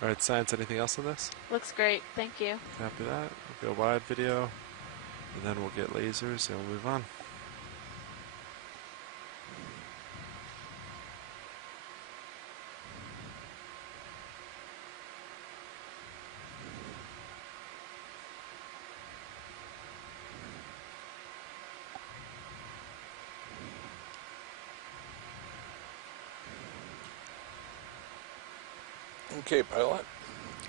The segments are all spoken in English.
All right, science, anything else on this? Looks great. Thank you. Copy that. We'll go wide video, and then we'll get lasers, and we'll move on. Okay, pilot.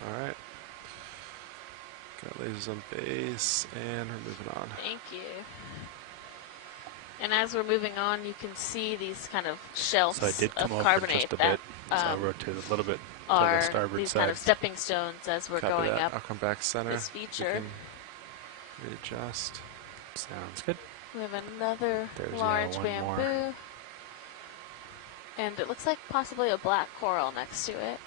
All right. Got lasers on base, and we're moving on. Thank you. And as we're moving on, you can see these kind of shelves So I did come of over carbonate just a that bit, so I rotated a little bit to the are starboard these side. kind of stepping stones as we're Copy going that. up I'll come back center. this We feature. can readjust. Sounds good. We have another There's, large one bamboo. more. And it looks like possibly a black coral next to it.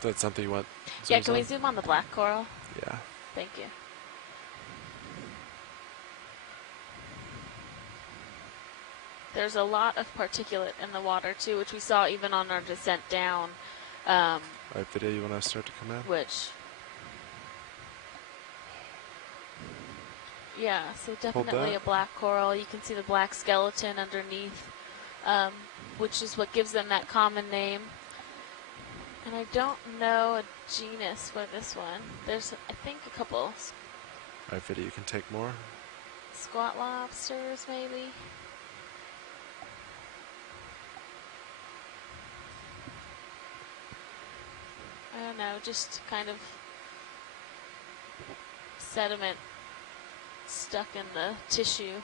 That's something you want? Yeah, zooms can we on? zoom on the black coral? Yeah. Thank you. There's a lot of particulate in the water too, which we saw even on our descent down. All right, video, you want to start to come in? Which, yeah, so definitely that. a black coral. You can see the black skeleton underneath, which is what gives them that common name. And I don't know a genus for this one. There's, I think, a couple All right, video, you can take more. squat lobsters, maybe. I don't know, just kind of sediment stuck in the tissue.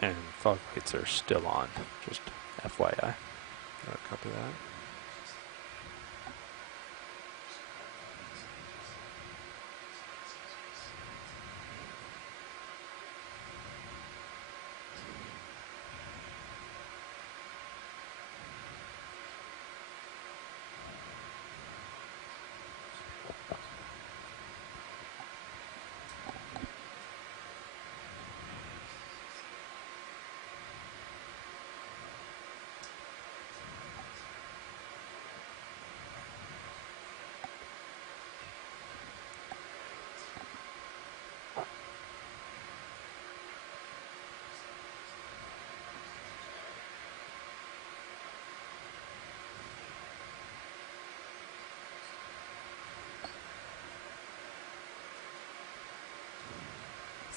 And fog lights are still on, just FYI. All right, copy that.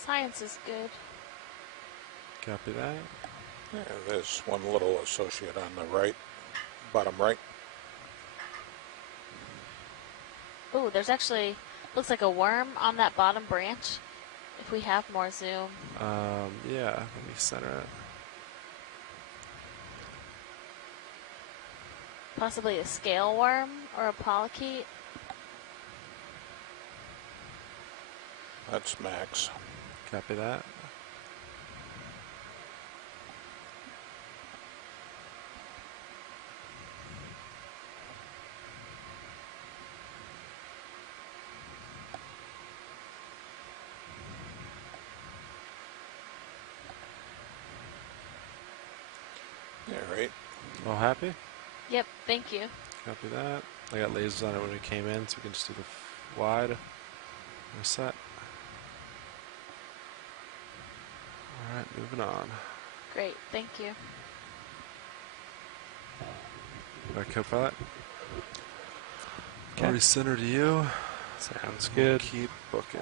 Science is good. Copy that. Yeah, there's one little associate on the right, bottom right. Oh, there's actually, looks like a worm on that bottom branch. If we have more zoom. Yeah, let me center it. Possibly a scale worm or a polychaete. That's Max. Copy that. Yeah, right. All happy? Yep, thank you. Copy that. I got lasers on it when we came in, so we can just do the wide. We're set. All right, moving on. Great, thank you. All right, co-pilot. Okay. Recenter to you. Sounds We'll good. keep booking.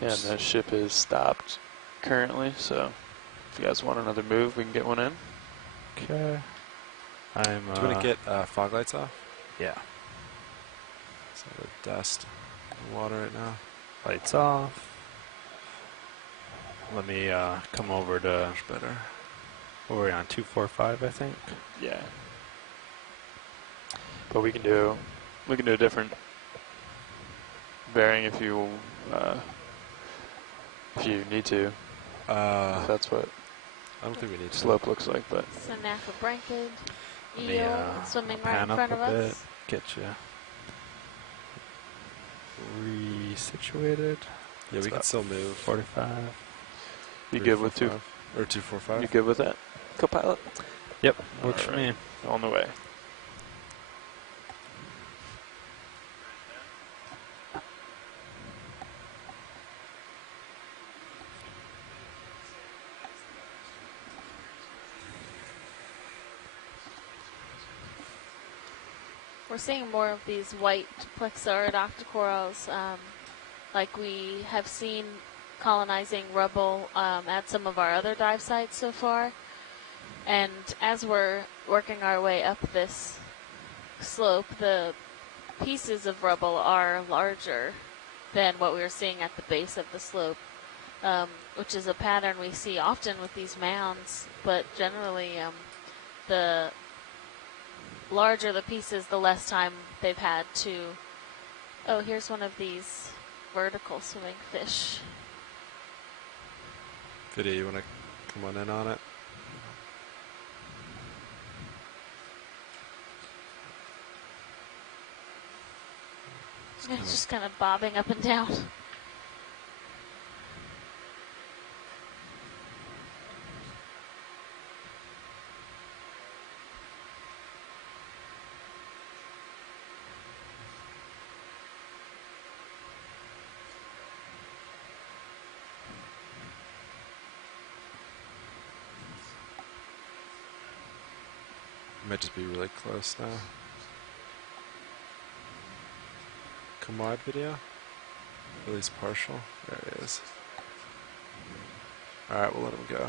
Yeah, and the ship is stopped currently, so if you guys want another move, we can get one in. Okay. I'm Do you want to get fog lights off? yeah, So the dust in the water right now. lights off. Let me come over to, Much better. what were we on, 245, I think? Yeah. But we can do a different bearing if you need to. If that's what I don't think we need to. slope looks like, but Synaphobranchid Let me, eel swimming right pan in up front a of bit, us. get you situated. Yeah, It's we can about still move. 45. You 3, good 4, with 2? 5. Or 245. You good with that, co-pilot? Yep, works for Alright. me. On the way. We're seeing more of these white plexaurid octocorals, like we have seen colonizing rubble at some of our other dive sites so far. And as we're working our way up this slope, the pieces of rubble are larger than what we were seeing at the base of the slope, which is a pattern we see often with these mounds, but generally the larger the pieces, the less time they've had to... Oh, here's one of these vertical swimming fish. Video, you want to come on in on it? It's just kind of bobbing up and down. Might just be really close now. Come wide video. At least partial. There it is. Alright, we'll let him go.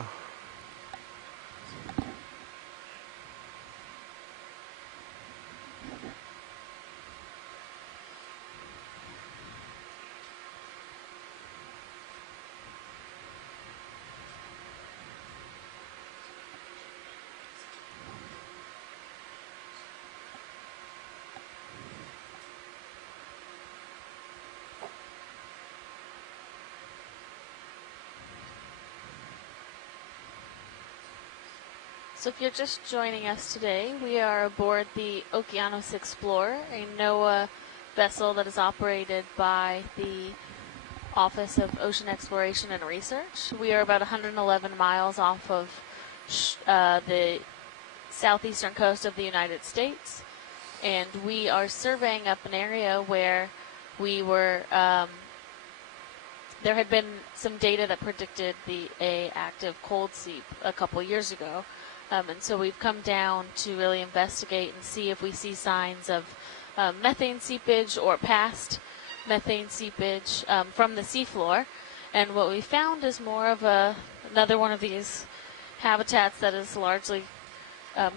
So if you're just joining us today, we are aboard the Okeanos Explorer, a NOAA vessel that is operated by the Office of Ocean Exploration and Research. We are about 111 miles off of the southeastern coast of the United States, and we are surveying up an area where we were, there had been some data that predicted a active cold seep a couple years ago. And so we've come down to really investigate and see if we see signs of methane seepage or past methane seepage from the seafloor. And what we found is more of another one of these habitats that is largely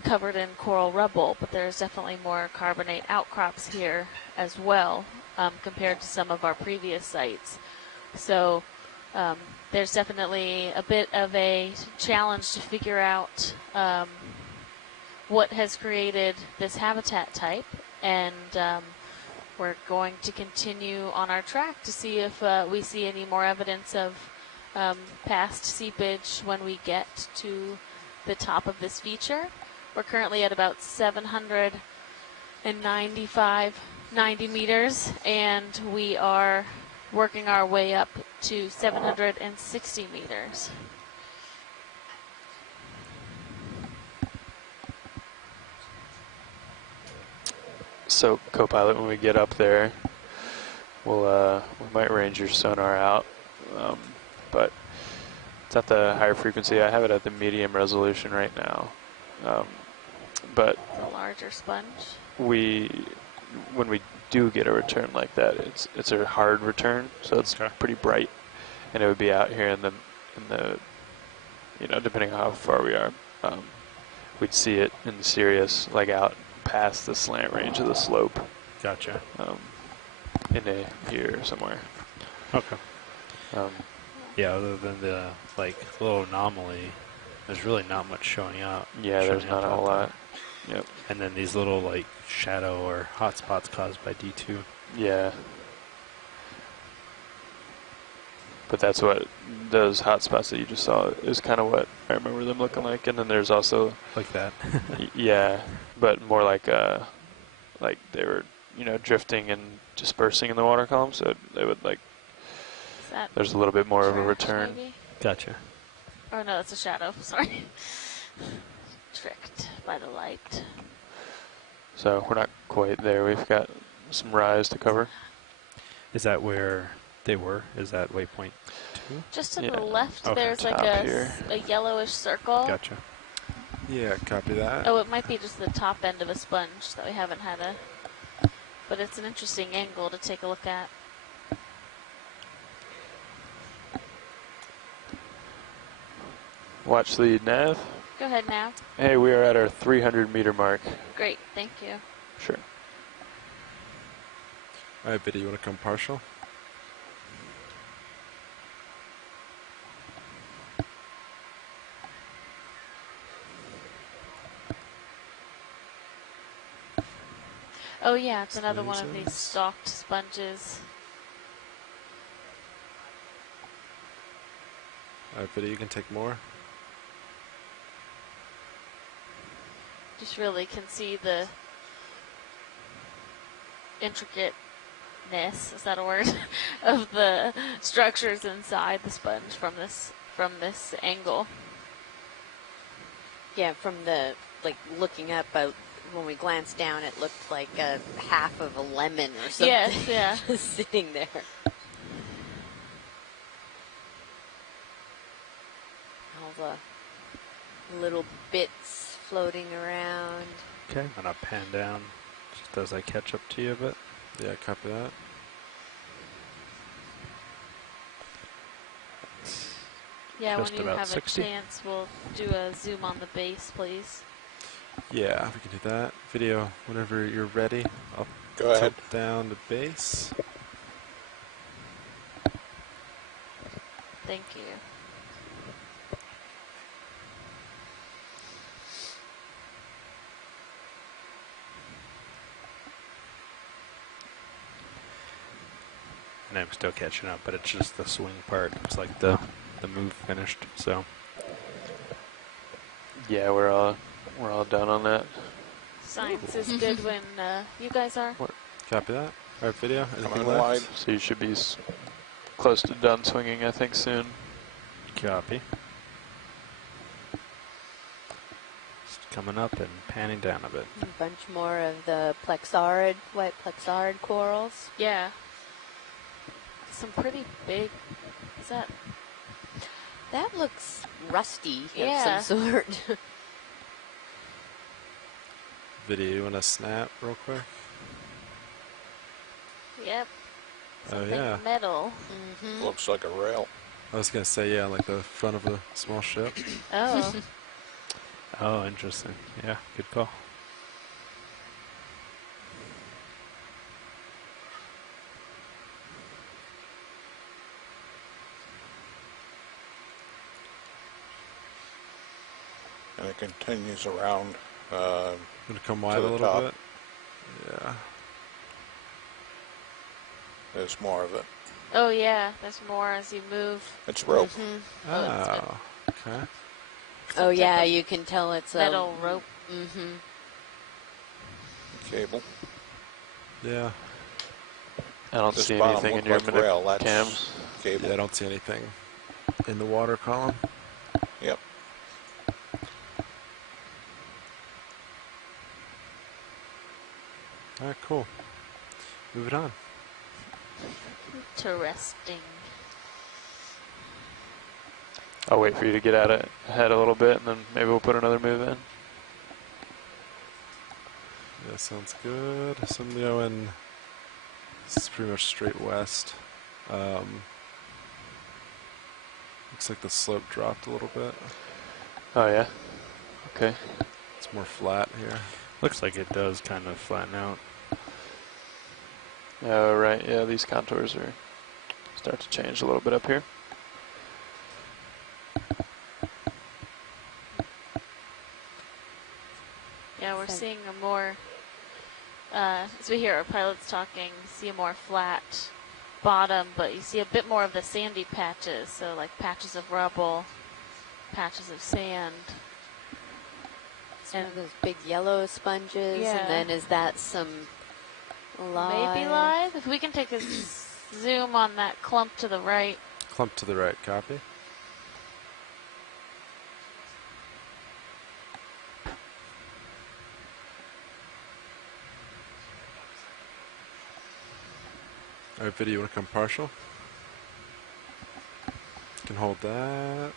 covered in coral rubble, but there's definitely more carbonate outcrops here as well compared to some of our previous sites. So there's definitely a bit of a challenge to figure out what has created this habitat type, and we're going to continue on our track to see if we see any more evidence of past seepage when we get to the top of this feature. We're currently at about 90 meters, and we are working our way up to 760 meters. So, co-pilot, when we get up there, we might range your sonar out, but it's at the higher frequency. I have it at the medium resolution right now, but a larger sponge. When we do get a return like that, it's a hard return, so it's pretty bright, and it would be out here in the depending on how far we are, we'd see it in Sirius, like out past the slant range of the slope. Gotcha. Into here somewhere. Okay. Yeah, other than the little anomaly, there's really not much showing up. Yeah, there's not a whole lot. Yep. And then these little shadow or hot spots caused by D2. Yeah. But that's what those hot spots that you just saw is kind of what I remember them looking like. And then there's also like that. Yeah, but more like they were drifting and dispersing in the water column, so they would That there's a little bit more of a trash, return. maybe? Gotcha. Or no, it's a shadow. Sorry. Tricked by the light. So we're not quite there. We've got some rise to cover. Is that where they were? Is that waypoint 2? Just to Yeah. the left, Okay. there's like Top here. a yellowish circle. Gotcha. Yeah, copy that. Oh, it might be just the top end of a sponge that we haven't had a... But it's an interesting angle to take a look at. Watch the nav. Go ahead now. Hey, we are at our 300-meter mark. Great, thank you. Sure. All right, Biddy, you want to come partial? Oh yeah, it's another one of Squeezes. these stalked sponges. All right, Biddy, you can take more. Just really can see the intricateness, is that a word, of the structures inside the sponge from this angle. Yeah, from the, like, looking up, when we glanced down, it looked like a half of a lemon or something. Yes, yeah. Sitting there. All the little bits floating around. Okay. And I'll pan down just as I catch up to you a bit. Yeah, copy that. Yeah, Just when you about have 60. a chance, we'll do a zoom on the base, please. Yeah, we can do that. Video, whenever you're ready. I'll Go ahead. tilt down the base. Thank you. And I'm still catching up, but it's just the swing part. Looks like the move finished. So Yeah, we're all done on that. Science is good when you guys are. Copy that. All right, video. Anything Coming left? wide. So you should be close to done swinging, I think, soon. copy. Just coming up and panning down a bit. A bunch more of the white plexarid corals. Yeah. Some pretty big. Is that? That looks rusty Yeah. of some sort. Video, you want to snap real quick? Yep. Oh, Something yeah. metal. Mm-hmm. Looks like a rail. I was going to say, yeah, like the front of a small ship. Oh. Oh, interesting. Yeah, good call. And it continues around. Going to come wide a the little top. bit. Yeah. There's more of it. Oh yeah. There's more as you move. It's rope. Mm-hmm. Oh, it's Oh, okay. Oh yeah, type of you can tell it's Metal rope. Mm-hmm. Cable. Yeah. I don't This see bottom anything in looked your like rail. That's cams. cable. Yeah, I don't see anything in the water column. Yep. All right, cool. Move it on. Interesting. I'll wait for you to get out ahead a little bit, and then maybe we'll put another move in. Yeah, sounds good. So I'm going, this is pretty much straight west. Looks like the slope dropped a little bit. Oh yeah. Okay. It's more flat here. Looks like it does kind of flatten out. Oh right. Yeah, these contours start to change a little bit up here. Yeah, we're seeing a more. As we hear our pilots talking, you see a more flat bottom, but you see a bit more of the sandy patches. So like patches of rubble, patches of sand. Some of those big yellow sponges, Yeah. and then is that some live? Maybe live. If we can take a zoom on that clump to the right. Clump to the right, copy. All right, video, you want to come partial? You can hold that.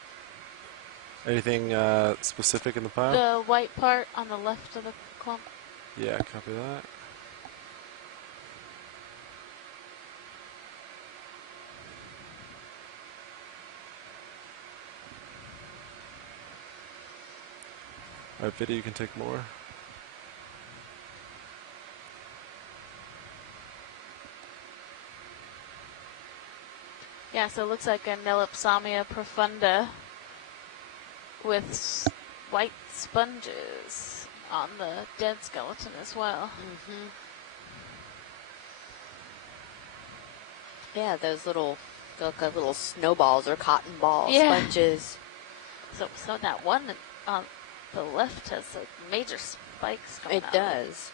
Anything specific in the pile? The white part on the left of the clump. Yeah, copy that. All right, video, you can take more. Yeah, so it looks like a Nelipsamia profunda with white sponges on the dead skeleton as well. Mm-hmm. Yeah, those little, look like little snowballs or cotton ball sponges. So that one on the left has like major spikes coming out. It does.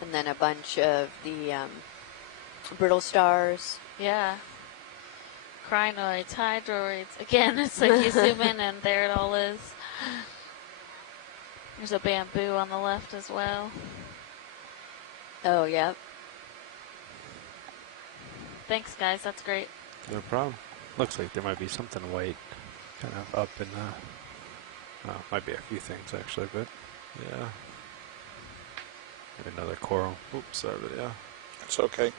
And then a bunch of the brittle stars. Yeah. Crinoids, hydroids. Again, it's like you zoom in and there it all is. There's a bamboo on the left as well. Oh, yep. Thanks, guys. That's great. No problem. Looks like there might be something white kind of up in the... might be a few things actually, but Yeah. maybe another coral. Oops, sorry, video. It's okay.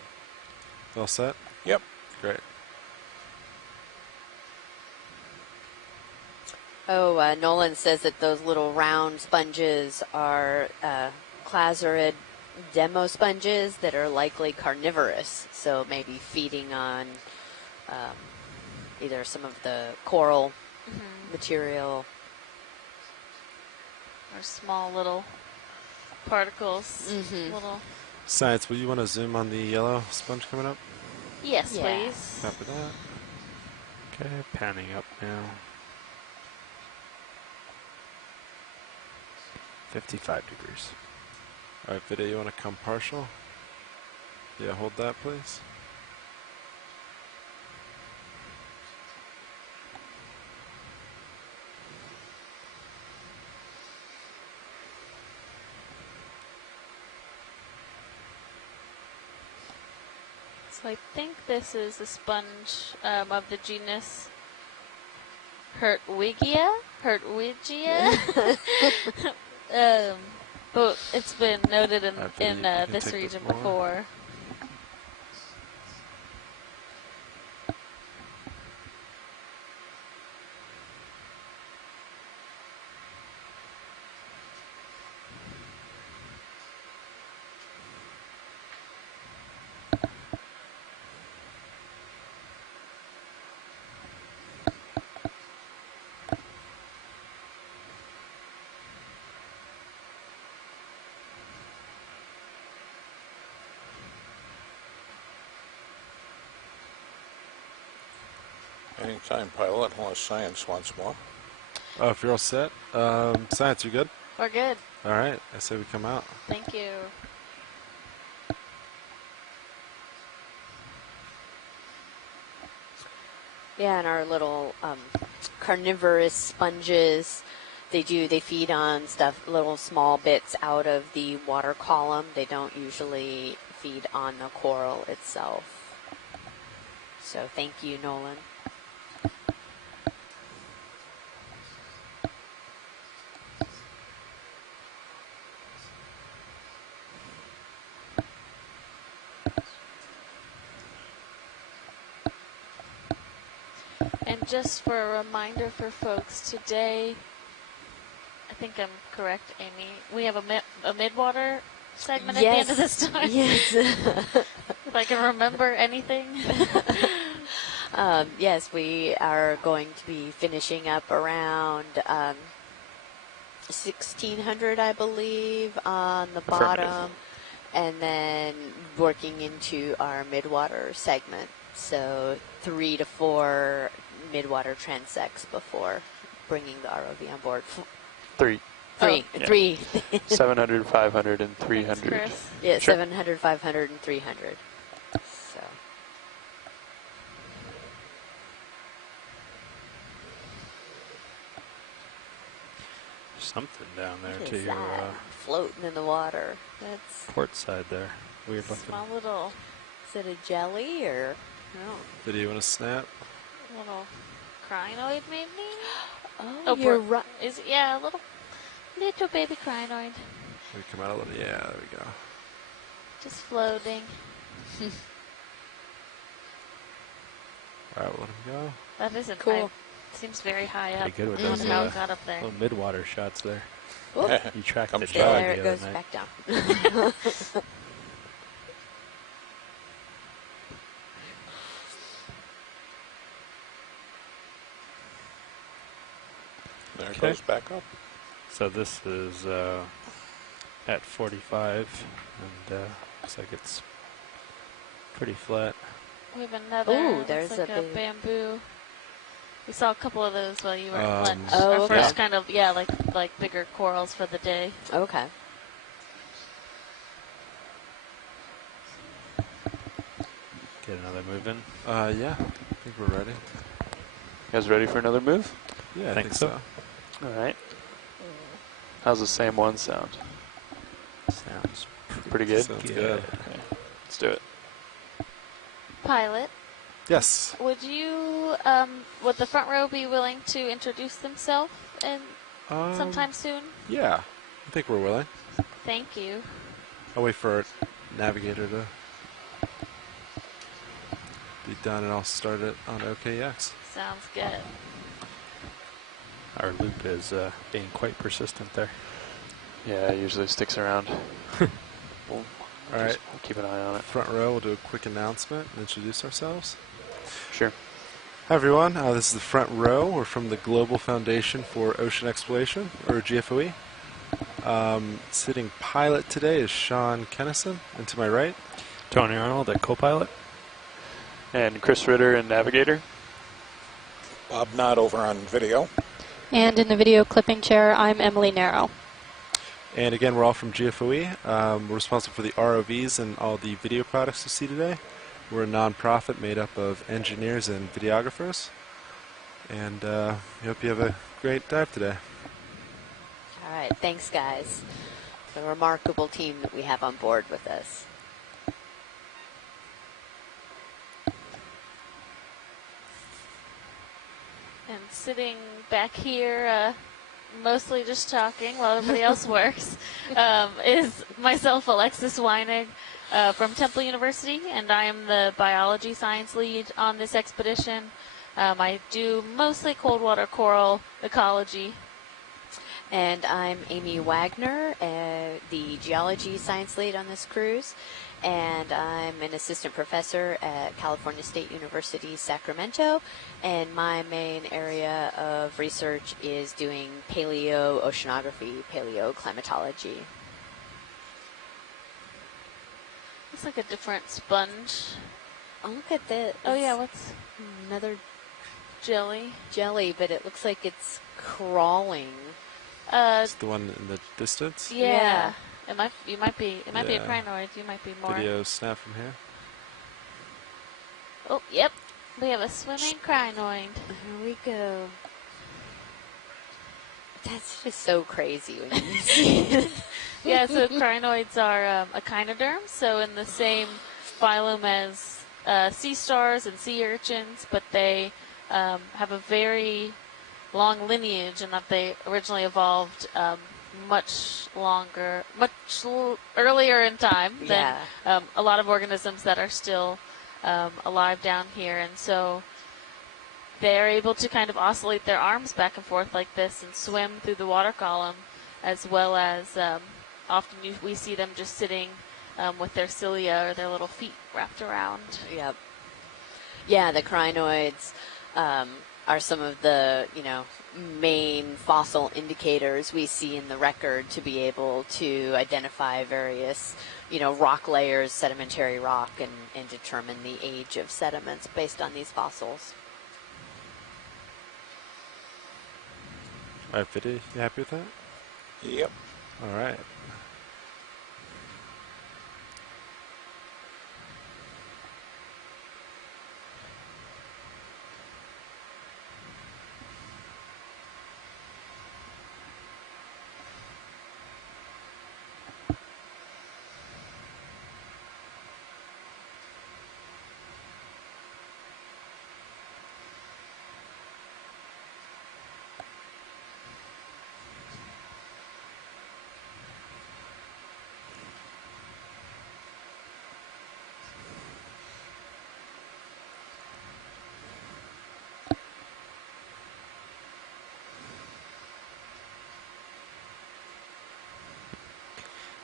All set? Yep. Great. Oh, Nolan says that those little round sponges are Clazorid demo sponges that are likely carnivorous, so maybe feeding on either some of the coral material. Or small little particles. Little. Science, will you want to zoom on the yellow sponge coming up? Yes, Yeah. please. Copy that. Okay, panning up now. 55 degrees. All right, video, you want to come partial? Yeah, hold that, please. So I think this is a sponge of the genus Hertwiggia? But it's been noted in Okay, you can this take it region more. before. Anytime, pilot, unless science wants more. Oh, if you're all set. Science, you good? We're good. All right, I say we come out. Thank you. Yeah, and our little carnivorous sponges, they feed on stuff, little small bits out of the water column. They don't usually feed on the coral itself. So thank you, Nolan. And just for a reminder for folks, today, I think I'm correct, Amy, we have a midwater segment at the end of this time. Yes. If I can remember anything. Yes, we are going to be finishing up around 1600, I believe, on the bottom, and then working into our midwater segment. So 3 to 4 midwater transects before bringing the ROV on board. 3. Three. Yeah. 3. 700, 500, and Thanks, 300. Chris. Yeah, Sure. 700, 500, and 300. something down there What to is your that? Floating in the water. That's port side there. Weird looking. Small little is it a jelly or no? Video you want to snap? little crinoid maybe? Oh, you're right. Is yeah, a little baby crinoid. We come out a little. Yeah, there we go. Just floating. All right, we'll let him go. That isn't Cool. Seems very high up. Pretty good with I those wonder how it got up there. little mid-water shots there. Oh, You tracked the Comes dog there the it other goes night. back down. There it Okay. goes back up. So this is at 45, and looks like it's pretty flat. We have another. Ooh, looks there's like a a big- bamboo. We saw a couple of those while you were at lunch. Oh, Our okay. first kind of like bigger corals for the day. Okay. Get another move in. Yeah, I think we're ready. You guys ready for another move? Yeah, I Think think so. so. All right. How's the same one sound? Sounds Pretty good? Sounds Yeah. good. Okay. Let's do it. Pilot, Yes. would you would the front row be willing to introduce themselves and sometime soon? Yeah, I think we're willing. Thank you. I'll wait for our navigator to be done, and I'll start it on OKX. Sounds good. Our loop is being quite persistent there. Yeah, it usually sticks around. We'll All right. we'll keep an eye on it. Front row, we'll do a quick announcement and introduce ourselves. Sure. Hi, everyone. This is the front row. We're from the Global Foundation for Ocean Exploration, or GFOE. Sitting pilot today is Sean Kennison, and to my right, Tony Arnold, the co-pilot. And Chris Ritter and Navigator. Bob Knott over on video. And in the video clipping chair, I'm Emily Narrow. and again, we're all from GFOE. We're responsible for the ROVs and all the video products you see today. We're a non-profit made up of engineers and videographers, and we hope you have a great dive today. All right. Thanks, guys. The remarkable team that we have on board with us. And sitting back here, mostly just talking while everybody else works, is myself, Alexis Weinig, from Temple University, and I am the biology science lead on this expedition. I do mostly cold water coral ecology. And I'm Amy Wagner, the geology science lead on this cruise. And I'm an assistant professor at California State University, Sacramento. And my main area of research is doing paleoceanography, paleoclimatology. Looks like a different sponge. Oh, look at this. Oh yeah, what's Another jelly? jelly, but it looks like it's crawling. It's the one in the distance. Yeah. Yeah. It might be a Yeah. crinoid. You might be more. Video snap from here. Oh, yep. We have a swimming crinoid. Here we go. That's just so crazy when you see it. Yeah, so crinoids are echinoderms, so in the same phylum as sea stars and sea urchins, but they have a very long lineage in that they originally evolved much earlier in time than a lot of organisms that are still alive down here, and so they're able to kind of oscillate their arms back and forth like this and swim through the water column, as well as often we see them just sitting with their cilia or their little feet wrapped around. Yep. Yeah, the crinoids are some of the, main fossil indicators we see in the record to be able to identify various, rock layers, sedimentary rock, and determine the age of sediments based on these fossils. All right, Vidya, you happy with that? Yep. All right.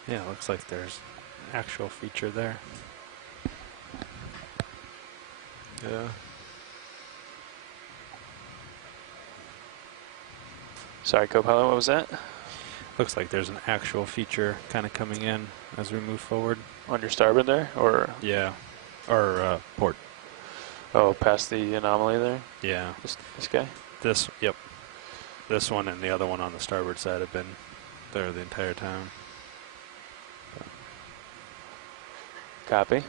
Yeah, it looks like there's an actual feature there. Yeah. Sorry, co-pilot, what was that? Looks like there's an actual feature kind of coming in as we move forward. On your starboard there, or? Yeah. Or port. Oh, past the anomaly there? Yeah. This guy? Yep. This one and the other one on the starboard side have been there the entire time. Copy.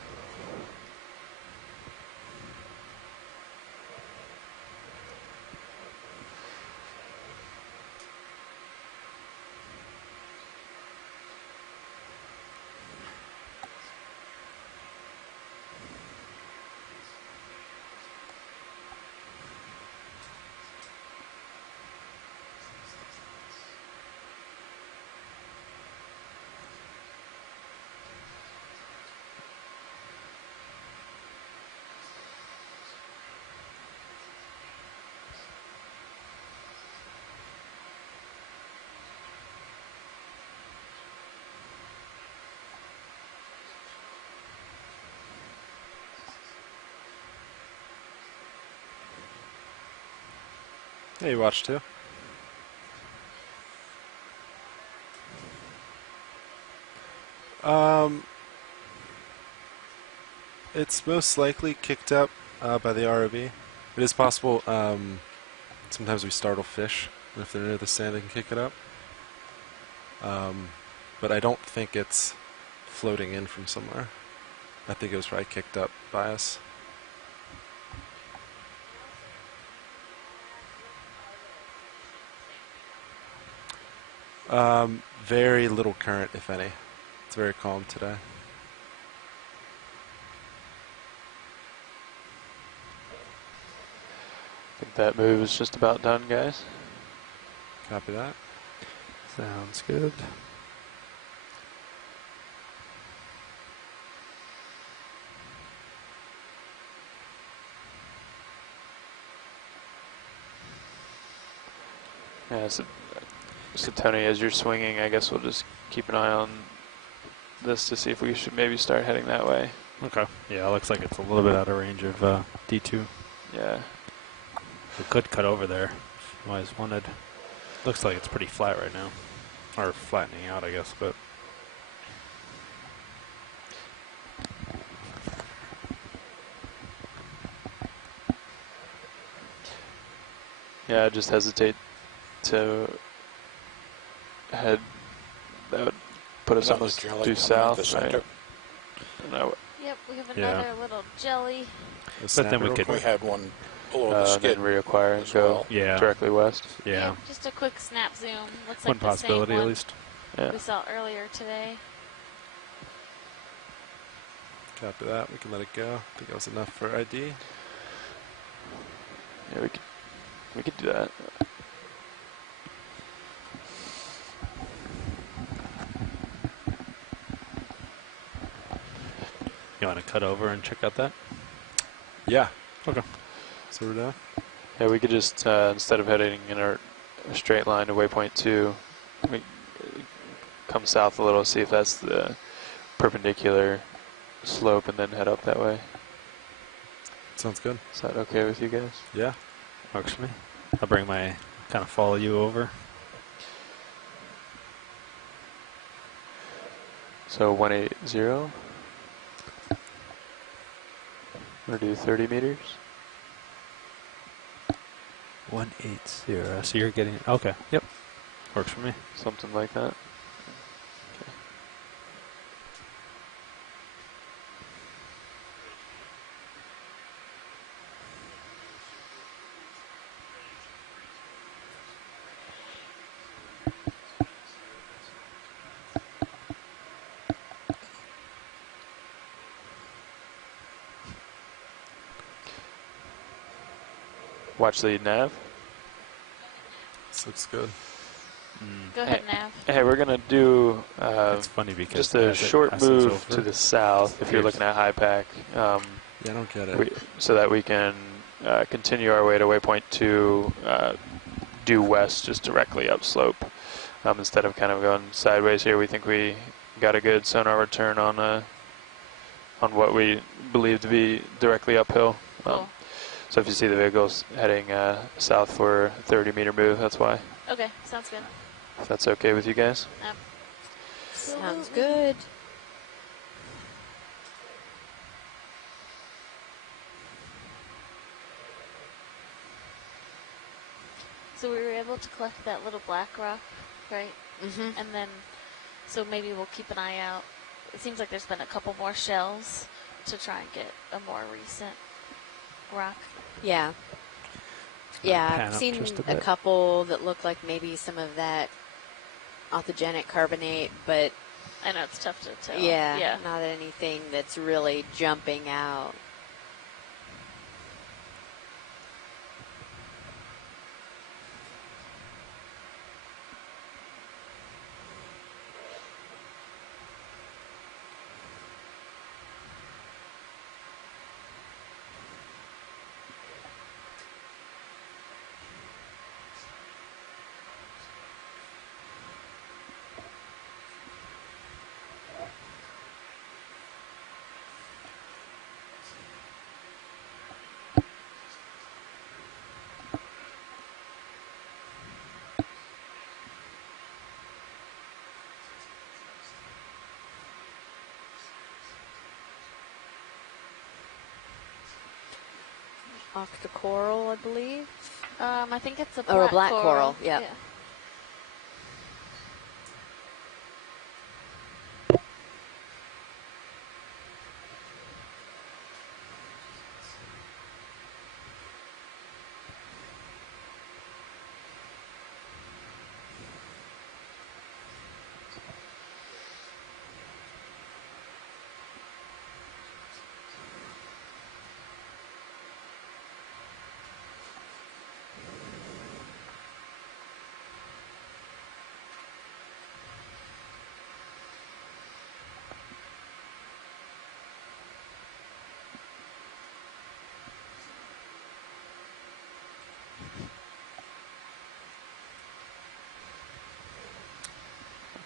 Yeah, you watch too. It's most likely kicked up by the ROV. It is possible sometimes we startle fish, and if they're near the sand, they can kick it up. But I don't think it's floating in from somewhere. I think it was probably kicked up by us. Very little current, if any. It's very calm today. I think that move is just about done, guys. Copy that. Sounds good. Yeah, so Tony, as you're swinging, I guess we'll just keep an eye on this to see if we should maybe start heading that way. Okay. Yeah, it looks like it's a little bit out of range of D2. Yeah. We could cut over there if you guys wanted. Looks like it's pretty flat right now. Or flattening out, I guess, but... Yeah, I just hesitate to head. That would put us Another almost jelly due coming south, at the center. right? And Yep, we have Yeah. another little jelly. But then we could... We had one below the then skid reacquire and as go well. Yeah. directly west. Yeah. Just a quick snap zoom. Looks One like the same possibility, one at least. Yeah. we saw earlier today. Copy that. We can let it go. I think that was enough for ID. Yeah, we could do that. You want to cut over and check out that? Yeah. Okay. So we're done. Yeah, we could just instead of heading in a straight line to waypoint 2, we come south a little, see if that's the perpendicular slope, and then head up that way. Sounds good. Is that okay with you guys? Yeah. Works for me. I'll bring my... kind of follow you over. So 180. We're gonna do 30 meters. 180. So you're getting... Okay. Yep. Works for me. Something like that. Watch the nav. This looks good. Go ahead, Nav. Hey, we're gonna do It's funny because just a as it short passes move over, to the south if you're looking at high pack, Yeah, I don't get it. so that we can continue our way to waypoint 2, due west, just directly upslope. Instead of kind of going sideways here, we think we got a good sonar return on what we believe to be directly uphill. Cool. So if you see the vehicles heading south for a 30-meter move, that's why. Okay, sounds good. If that's okay with you guys. Yep. Sounds good. So we were able to collect that little black rock, right? Mm-hmm. And then, so maybe we'll keep an eye out. It seems like there's been a couple more shells to try and get a more recent rock. Yeah. Yeah, pan I've up seen just a a bit. couple that look like maybe some of that autogenic carbonate, but I know it's tough to tell. yeah, not anything that's really jumping out. Octocoral, I believe. I think it's a black, Or a black coral, yeah.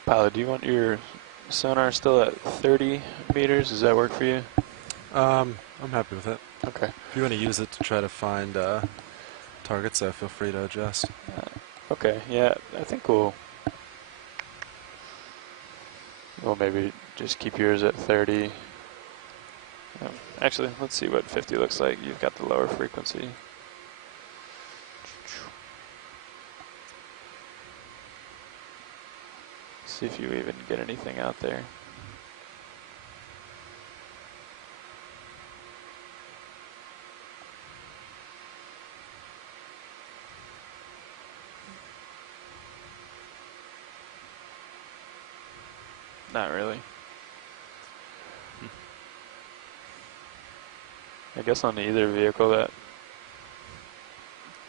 Pilot, do you want your sonar still at 30 meters? Does that work for you? I'm happy with it. Okay. If you want to use it to try to find targets, feel free to adjust. Okay, yeah, I think we'll maybe just keep yours at 30. Actually, let's see what 50 looks like. You've got the lower frequency. See if you even get anything out there. Not really. I guess on either vehicle that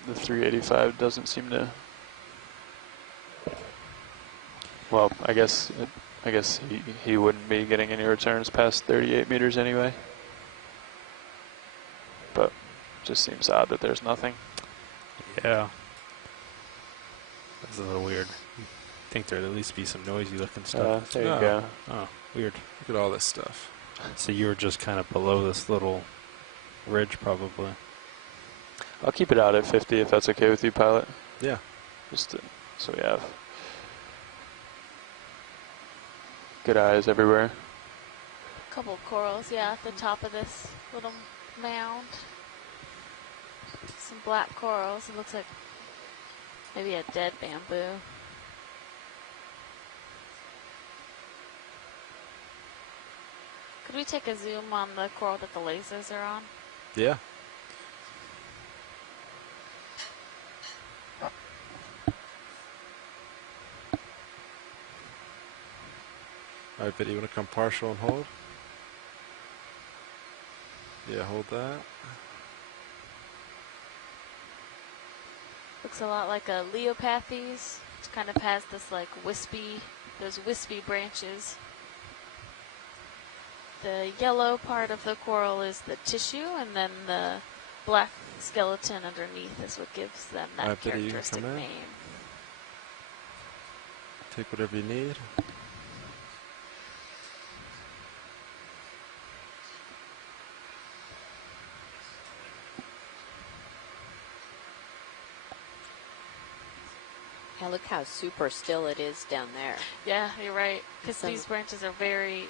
the 385 doesn't seem to. Well, I guess he wouldn't be getting any returns past 38 meters anyway. But it just seems odd that there's nothing. Yeah. That's a little weird. You'd think there'd at least be some noisy looking stuff. There you No. go. Oh, weird. Look at all this stuff. So you were just kind of below this little ridge, probably. I'll keep it out at 50 if that's okay with you, pilot. Yeah. Just so we have good eyes everywhere. Couple corals, yeah, at the top of this little mound. Some black corals. It looks like maybe a dead bamboo. Could we take a zoom on the coral that the lasers are on? Yeah. All right, Biddy, you want to come partial and hold? Yeah, hold that. Looks a lot like a Leopathes. It kind of has this like those wispy branches. The yellow part of the coral is the tissue, and then the black skeleton underneath is what gives them that Alright, Biddy, you can characteristic come in. name. Take whatever you need. Yeah, look how super still it is down there. Yeah, you're right. Because these branches are very,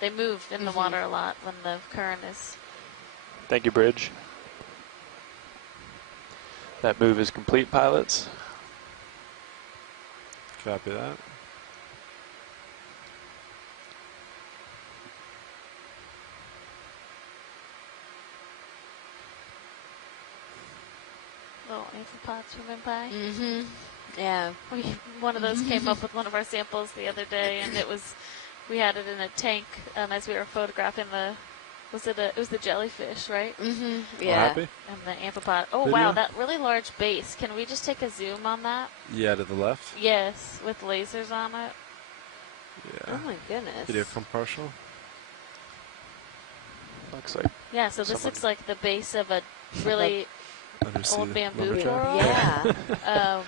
they move in the water a lot when the current is. Thank you, Bridge. That move is complete, pilots. Copy that. Little amphipods swimming by. Yeah. One of those came up with one of our samples the other day, and we had it in a tank as we were photographing it was the jellyfish, right? Yeah. Happy? And the amphipod. Oh, Video? wow, that really large base. Can we just take a zoom on that? Yeah, to the left. Yes, with lasers on it. Yeah. Oh my goodness. Video come partial. Looks like Yeah, so this looks like the base of a really Undersea old bamboo lumberjack. coral. Yeah.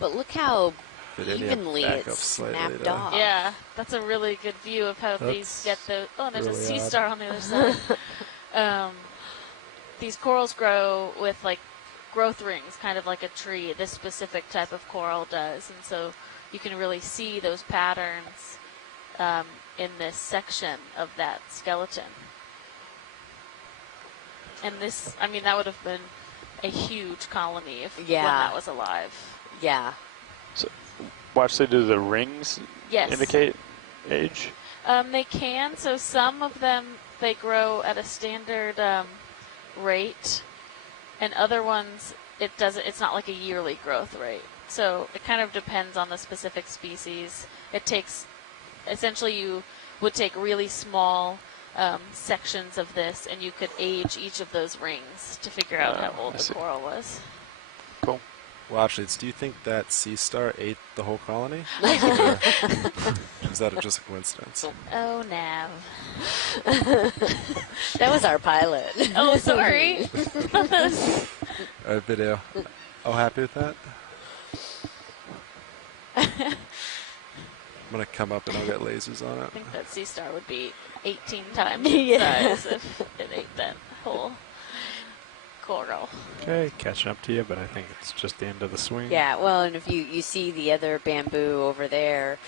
But look how Did any evenly back up it's slightly snapped to- off. Yeah, that's a really good view of how these That's get the. Oh, there's a really sea odd. star on the other side. These corals grow with like growth rings, kind of like a tree. This specific type of coral does, and so you can really see those patterns in this section of that skeleton. And this, I mean, that would have been a huge colony if when that was alive. Yeah. so. Watch, they do the rings Yes. indicate age. They can. So some of them, they grow at a standard rate, and other ones, it doesn't. It's not like a yearly growth rate. So it kind of depends on the specific species. It takes, essentially, you would take really small sections of this, and you could age each of those rings to figure out how old I the see. coral was. Cool. Well, actually, do you think that sea star ate the whole colony? Or is that just a coincidence? Oh, Nav. That was our pilot. Oh, sorry. Alright, video. Oh, happy with that? I'm gonna come up and I'll get lasers on it. I think that sea star would be 18 times Yeah. its size if it ate that whole coral. Okay, catching up to you, but I think it's just the end of the swing. Yeah, well, and if you see the other bamboo over there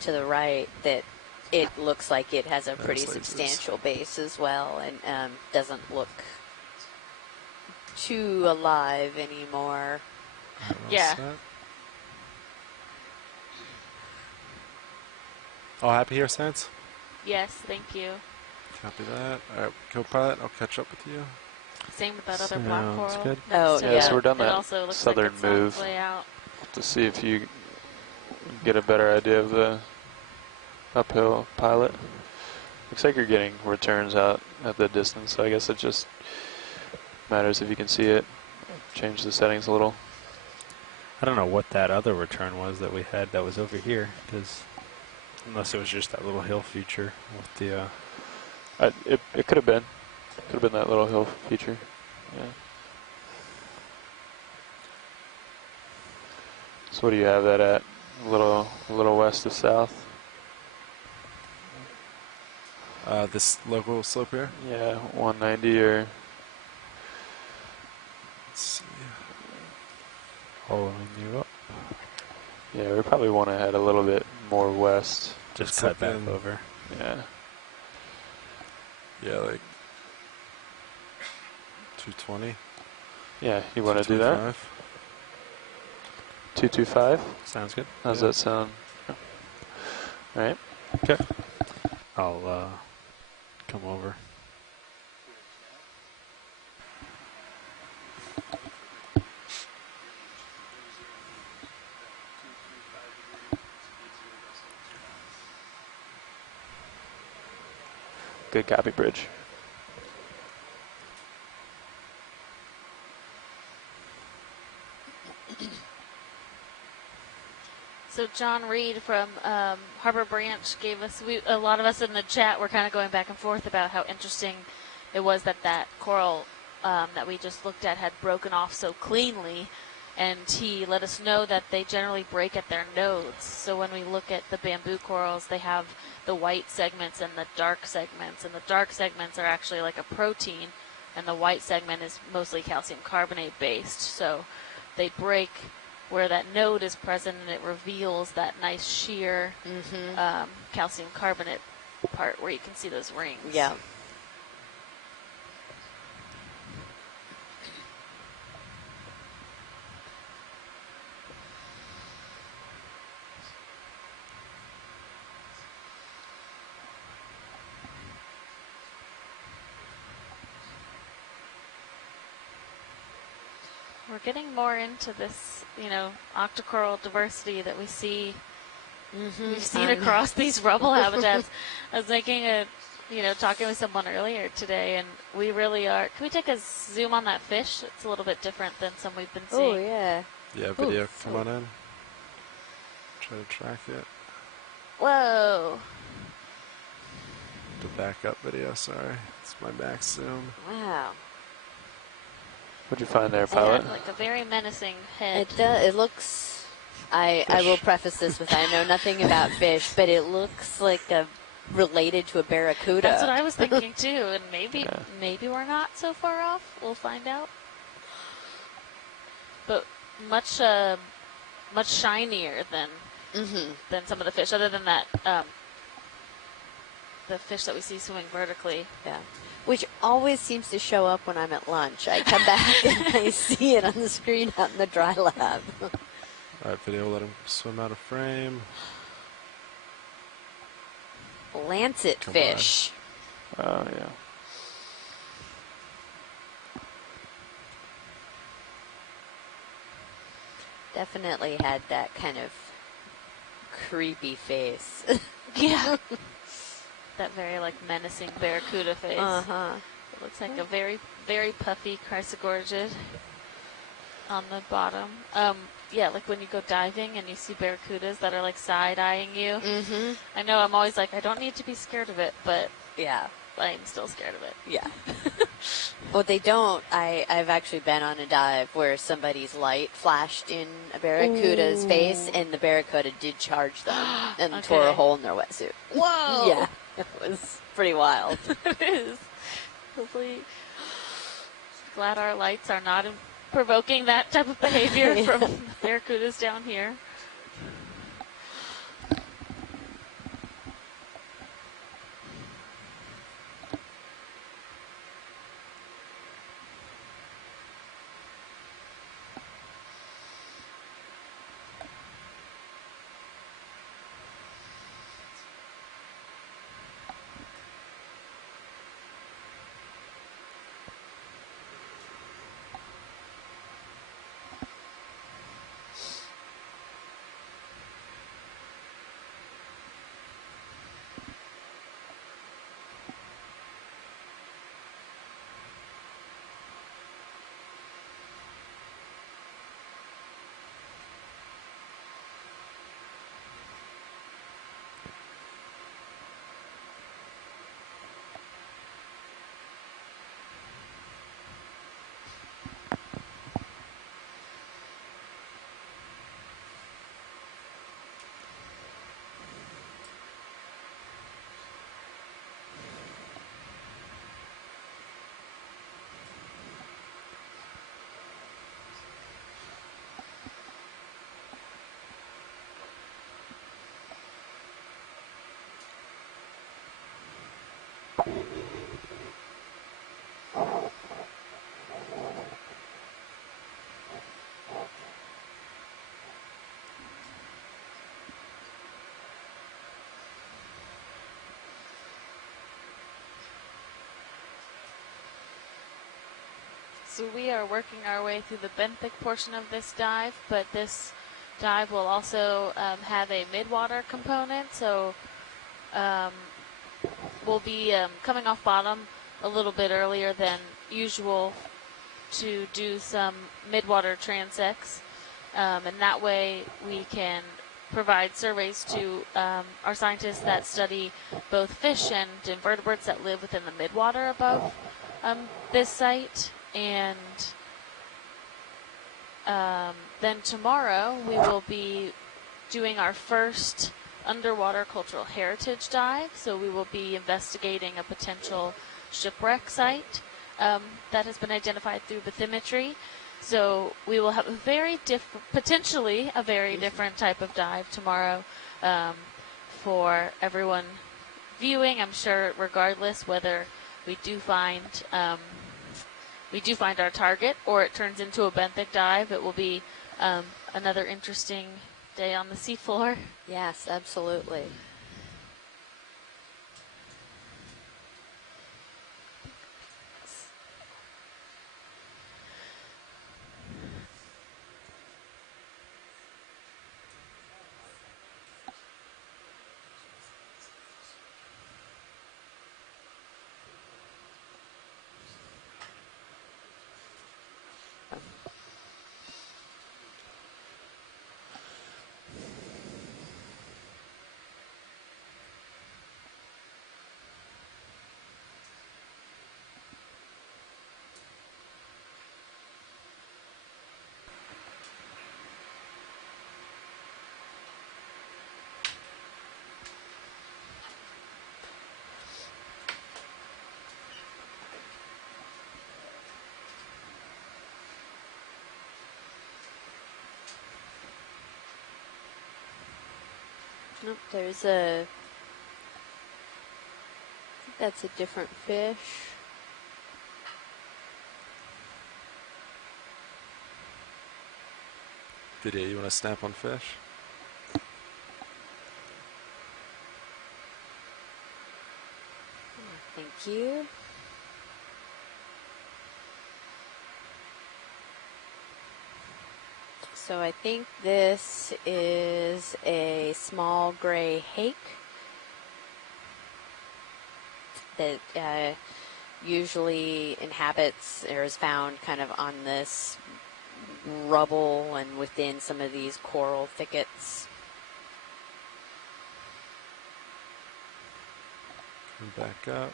to the right, that it looks like it has a pretty lasers. substantial base as well, and doesn't look too alive anymore. Yeah. All happy here, Sans? Yes, thank you. Copy that. Alright, co-pilot, I'll catch up with you. Same with that other black Sounds coral. good. Oh, So yeah. So we're done it that also looks southern like it's on its move. way out. To see if you get a better idea of the uphill pilot. Looks like you're getting returns out at the distance, so I guess it just matters if you can see it. Change the settings a little. I don't know what that other return was that we had that was over here, because unless it was just that little hill feature with the. It could have been. Could have been that little hill feature. Yeah. So what do you have that at? A little west of south? This local slope here. Yeah, 190 or... Let's see. Following you up. Yeah, we probably want to head a little bit more west. Just Clip cut back in. over. Yeah. Yeah, like 220. Yeah, you want to do that? 225? Sounds good. How's that sound? All right. Okay. I'll come over. Good copy, Bridge. So John Reed from Harbor Branch gave us, a lot of us in the chat were kind of going back and forth about how interesting it was that coral that we just looked at had broken off so cleanly. And he let us know that they generally break at their nodes. So when we look at the bamboo corals, they have the white segments and the dark segments. And the dark segments are actually like a protein, and the white segment is mostly calcium carbonate based. So they break where that node is present, and it reveals that nice sheer calcium carbonate part where you can see those rings. Yeah. We're getting more into this, octocoral diversity that we see. We've seen across these rubble habitats. I was talking with someone earlier today, and we really are. Can we take a zoom on that fish? It's a little bit different than some we've been seeing. Oh, yeah. Yeah, video, come on in. Try to track it. Whoa. The backup video, sorry. It's my max zoom. Wow. What'd you find there, pilot? Like a very menacing head. It looks... I will preface this with I know nothing about fish, but it looks like related to a barracuda. That's what I was thinking too, and maybe we're not so far off. We'll find out. But much shinier than some of the fish, other than that the fish that we see swimming vertically. Yeah. Which always seems to show up when I'm at lunch. I come back and I see it on the screen out in the dry lab. All right, video, let him swim out of frame. Lancet fish. Oh, yeah. Definitely had that kind of creepy face. Yeah. That very menacing barracuda face. It looks like a very, very puffy chrysogorgid on the bottom. Yeah, like when you go diving and you see barracudas that are side-eyeing you. I know I'm always I don't need to be scared of it, but yeah, I'm still scared of it. Yeah. Well, they don't. I've actually been on a dive where somebody's light flashed in a barracuda's face, and the barracuda did charge them and tore a hole in their wetsuit. Whoa! Yeah, it was pretty wild. It is. Hopefully, glad our lights are not provoking that type of behavior from barracudas down here. So we are working our way through the benthic portion of this dive, but this dive will also have a mid-water component, so we'll be coming off bottom a little bit earlier than usual to do some mid-water transects, and that way we can provide surveys to our scientists that study both fish and invertebrates that live within the mid-water above this site. And then tomorrow we will be doing our first underwater cultural heritage dive. So we will be investigating a potential shipwreck site that has been identified through bathymetry. So we will have a very potentially a very different type of dive tomorrow for everyone viewing. I'm sure, regardless whether we do find our target or it turns into a benthic dive, it will be another interesting day on the seafloor. Yes, absolutely. Nope, there's a, I think that's a different fish. Video, you want to snap on fish? Thank you. So I think this is a small gray hake that usually inhabits or is found kind of on this rubble and within some of these coral thickets. And back up.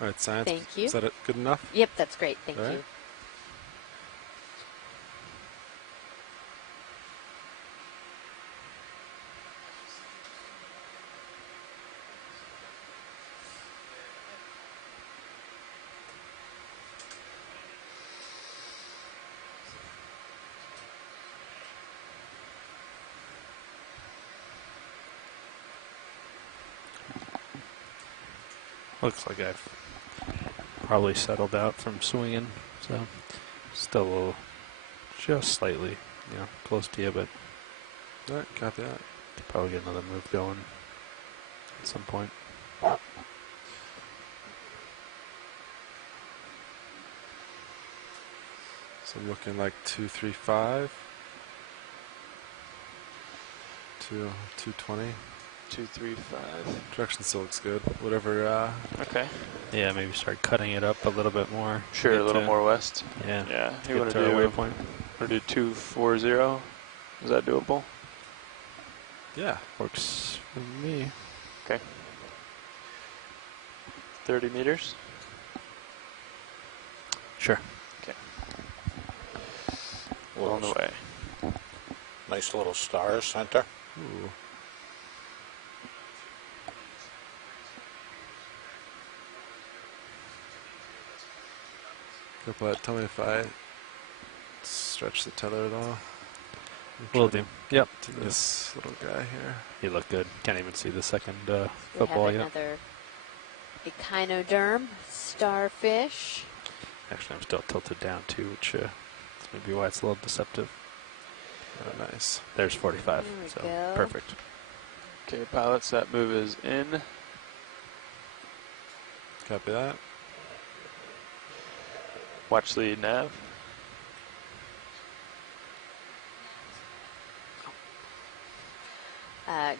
All right, science. Thank you. Is that it? Good enough? Yep, that's great. Thank All right. you. Looks like I've probably settled out from swinging, so still a little, just slightly, close to you, but All right, copy that. could probably get another move going at some point. So I'm looking like 235. 220. 235. Direction still looks good. Whatever. Okay. Yeah, maybe start cutting it up a little bit more. Sure, Get a little to- more west. Yeah. Yeah. to You get want to to our do waypoint. 240? Is that doable? Yeah. Works for me. Okay. 30 meters. Sure. Okay. Little On the way. Nice little star center. Ooh. But tell me if I stretch the tether at all. Will do. Yep. To this little guy here. You look good. Can't even see the second We football have yet. another echinoderm starfish. Actually, I'm still tilted down too, which is maybe why it's a little deceptive. Oh, nice. There's 45, There we so go. perfect. Okay, pilots, that move is in. Copy that. Watch the nav.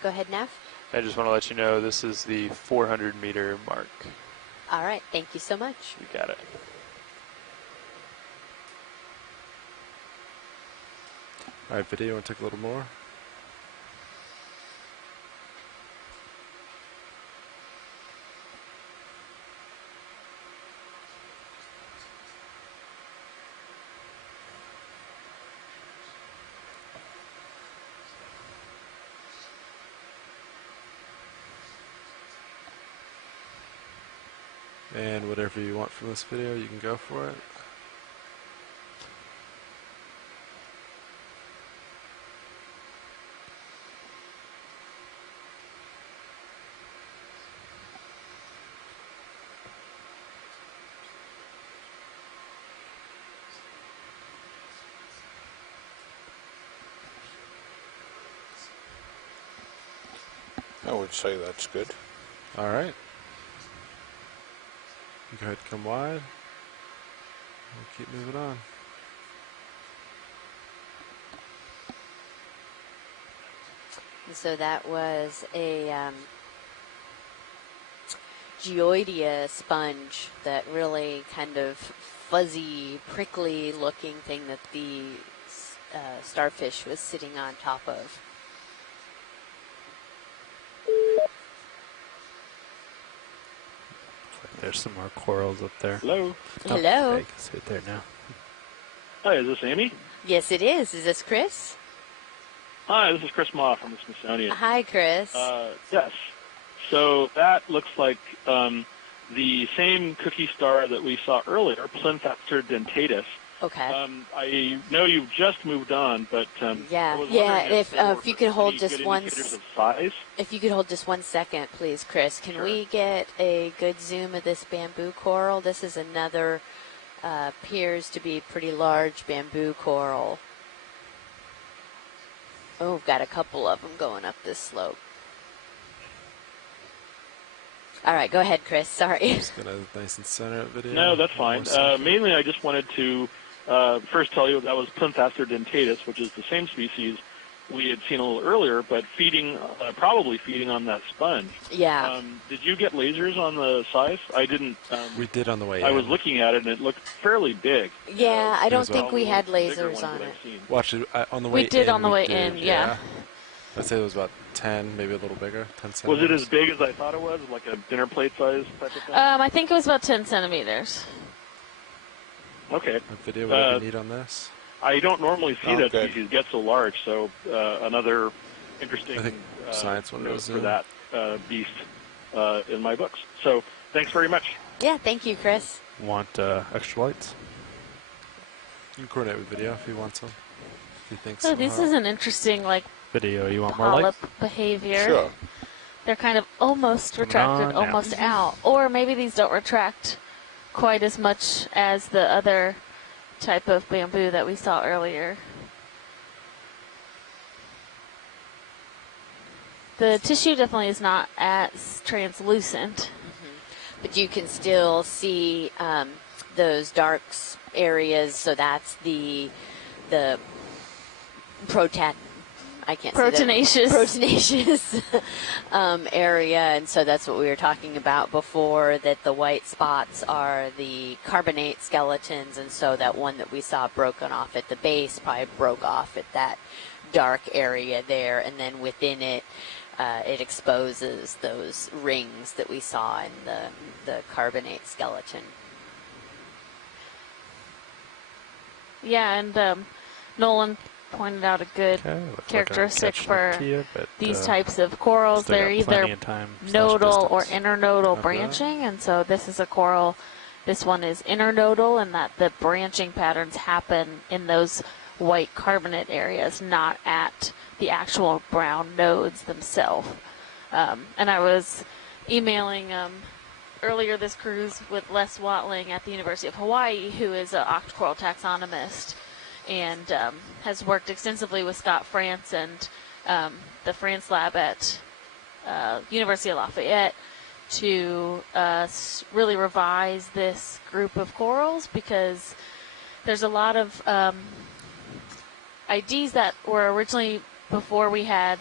Go ahead, Nav. I just want to let you know this is the 400 meter mark. All right, thank you so much. You got it. All right, video. You want to take a little more? And whatever you want from this video, you can go for it. I would say that's good. All right. Go ahead and come wide. We'll keep moving on. And so that was a geoidea sponge, that really kind of fuzzy, prickly looking thing that the starfish was sitting on top of. There's some more corals up there. Hello. Hello. Yeah, you can see it there now. Hi, is this Amy? Yes, it is. Is this Chris? Hi, this is Chris Ma from the Smithsonian. Hi, Chris. Yes. So that looks like the same cookie star that we saw earlier, Plinthapter dentatus. Okay. I know you've just moved on, but Yeah. I was Yeah, wondering if you could hold any just good one indicators of size. If you could hold just 1 second, please, Chris. Can Sure. we get a good zoom of this bamboo coral? This is another, appears to be pretty large bamboo coral. Oh, we've got a couple of them going up this slope. All right, go ahead, Chris. Sorry. Just gonna nice and center it video. No, that's fine. More center. Mainly, I just wanted to first tell you that was Plinthapter dentatus, which is the same species we had seen a little earlier, but feeding, probably feeding on that sponge. Yeah. Did you get lasers on the size? I didn't. We did on the way I in. was looking at it, and it looked fairly big. Yeah, I don't as think well. we had Bigger lasers ones on that it. I've seen. Watch it on the way in. We did on the way did, in, yeah. I'd say it was about 10, maybe a little bigger, 10 Was centimeters. it as big as I thought it was, like a dinner plate size type of thing? I think it was about 10 centimeters. Okay. A video, whatever you need on this. I don't normally see that Okay. species get so large, so another interesting I think science one note was for that beast in my books. So thanks very much. Yeah, thank you, Chris. Want extra lights? You can coordinate with video if you want some. If you think So this is an interesting, like, Video, you want more light? polyp behavior. Sure. They're kind of almost Coming retracted, on almost out. out. Or maybe these don't retract quite as much as the other type of bamboo that we saw earlier. The tissue definitely is not as translucent. But you can still see those dark areas, so that's the I can't say that. Proteinaceous area, and so that's what we were talking about before, that the white spots are the carbonate skeletons, and so that one that we saw broken off at the base probably broke off at that dark area there, and then within it, it exposes those rings that we saw in the carbonate skeleton. Yeah, and Nolan pointed out a good Okay, looks like I'm characteristic catching for up to you, but, these types of corals. still They're got plenty either of time / nodal or distance. internodal Okay. branching, and so this is a coral. This one is internodal, and that the branching patterns happen in those white carbonate areas, not at the actual brown nodes themselves. And I was emailing earlier this cruise with Les Watling at the University of Hawaii, who is an octocoral taxonomist and has worked extensively with Scott France and the France lab at University of Lafayette to really revise this group of corals, because there's a lot of IDs that were originally, before we had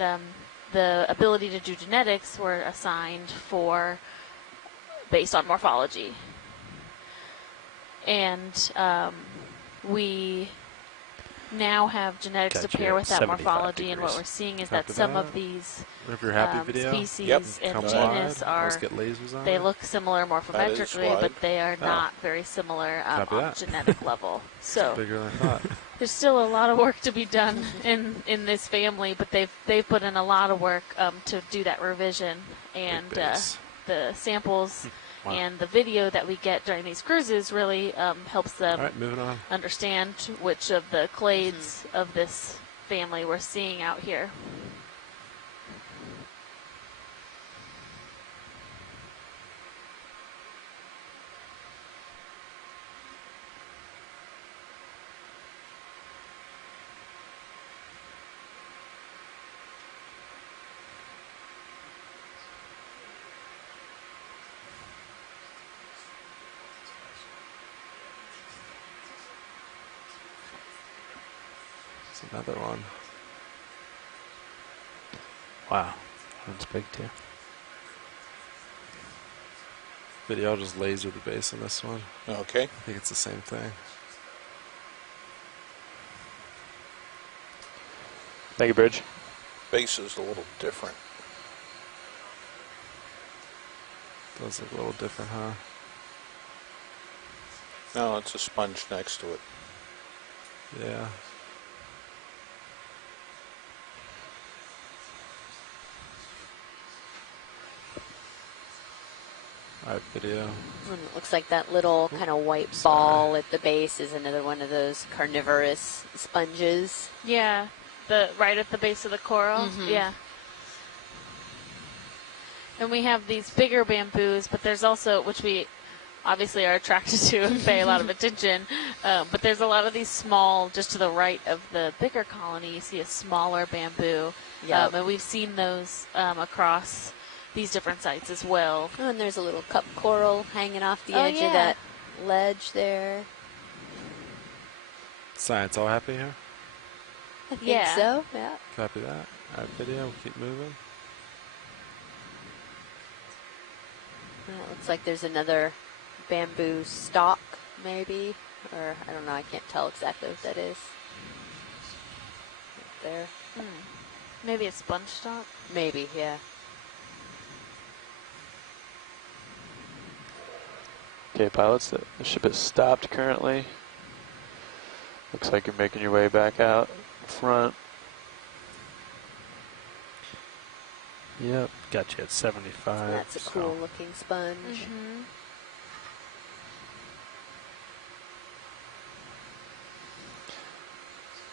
the ability to do genetics, were assigned for based on morphology. And we now have genetics to Gotcha, pair with that 75 morphology, and what degrees. we're seeing is Copy that some that. of these Whenever you're happy, video. species Yep. and Come genus wide. are, Let's get lasers on they it. look similar morphometrically, wide. but they are Oh. not very similar Copy on that. genetic level. So Bigger than I thought. there's still a lot of work to be done in this family, but they've put in a lot of work to do that revision, and Big base. the samples Wow. And the video that we get during these cruises really helps them All right, moving on. understand which of the clades of this family we're seeing out here. It's another one. Wow, that's big too. Video, I'll just laser the base on this one. Okay. I think it's the same thing. Thank you, Bridge. Base is a little different. Does look a little different, huh? No, it's a sponge next to it. Yeah. All right, video. And it looks like that little kind of white ball at the base is another one of those carnivorous sponges. Yeah, right at the base of the coral. Yeah. And we have these bigger bamboos, but there's also, which we obviously are attracted to and pay a lot of attention, but there's a lot of these small, just to the right of the bigger colony, you see a smaller bamboo. Yep. And we've seen those across these different sites as well. Oh, and there's a little cup coral hanging off the edge yeah. of that ledge there. Science all happy here? I think Yeah. so, yeah. Copy that. All right, video, we'll keep moving. It looks like there's another bamboo stalk, maybe. Or, I don't know, I can't tell exactly what that is. Right there. Maybe a sponge stalk. Maybe, yeah. Okay, pilots, the ship is stopped currently. Looks like you're making your way back out front. Yep, got you at 75. That's a so cool looking sponge.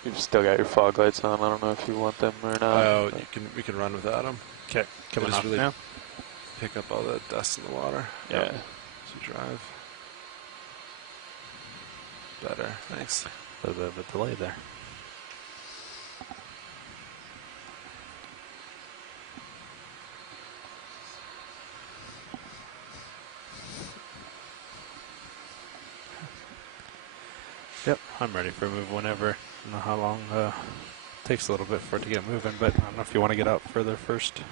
You've still got your fog lights on. I don't know if you want them or not. Oh, we can run without them. Okay, coming Just off really now. pick up all the dust in the water. Yeah. As you drive. Better, thanks. A little bit of a delay there. Yep, I'm ready for a move whenever. I don't know how long takes a little bit for it to get moving, but I don't know if you want to get out further first.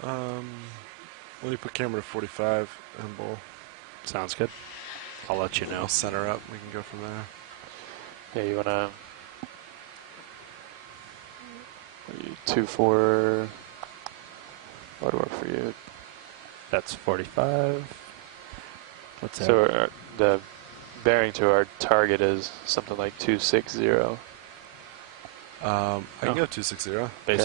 When you put camera to 45 and we'll Sounds good. I'll let you know. we'll center up. We can go from there. Yeah, you want to... 2-4... What would work for you? That's 45. What's that? So the bearing to our target is something like 260. I can go 260. Basically